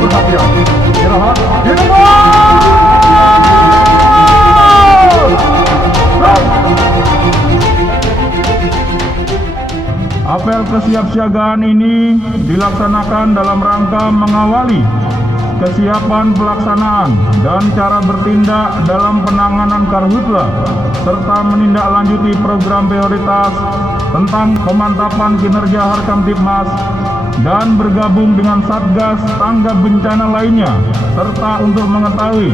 Perhatian, istirahat, dimulai! Apel kesiapsiagaan ini dilaksanakan dalam rangka mengawali kesiapan pelaksanaan dan cara bertindak dalam penanganan karhutla serta menindaklanjuti program prioritas tentang pemantapan kinerja Harkamtibmas dan bergabung dengan Satgas tanggap bencana lainnya, serta untuk mengetahui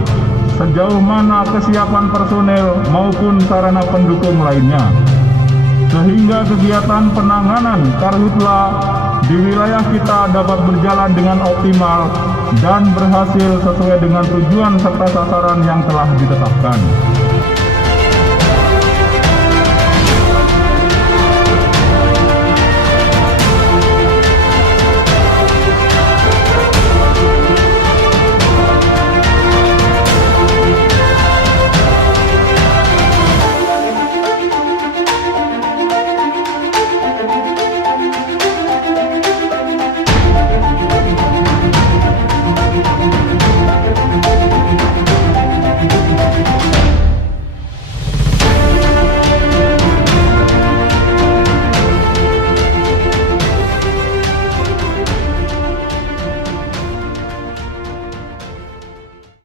sejauh mana kesiapan personel maupun sarana pendukung lainnya, sehingga kegiatan penanganan karhutla di wilayah kita dapat berjalan dengan optimal dan berhasil sesuai dengan tujuan serta sasaran yang telah ditetapkan.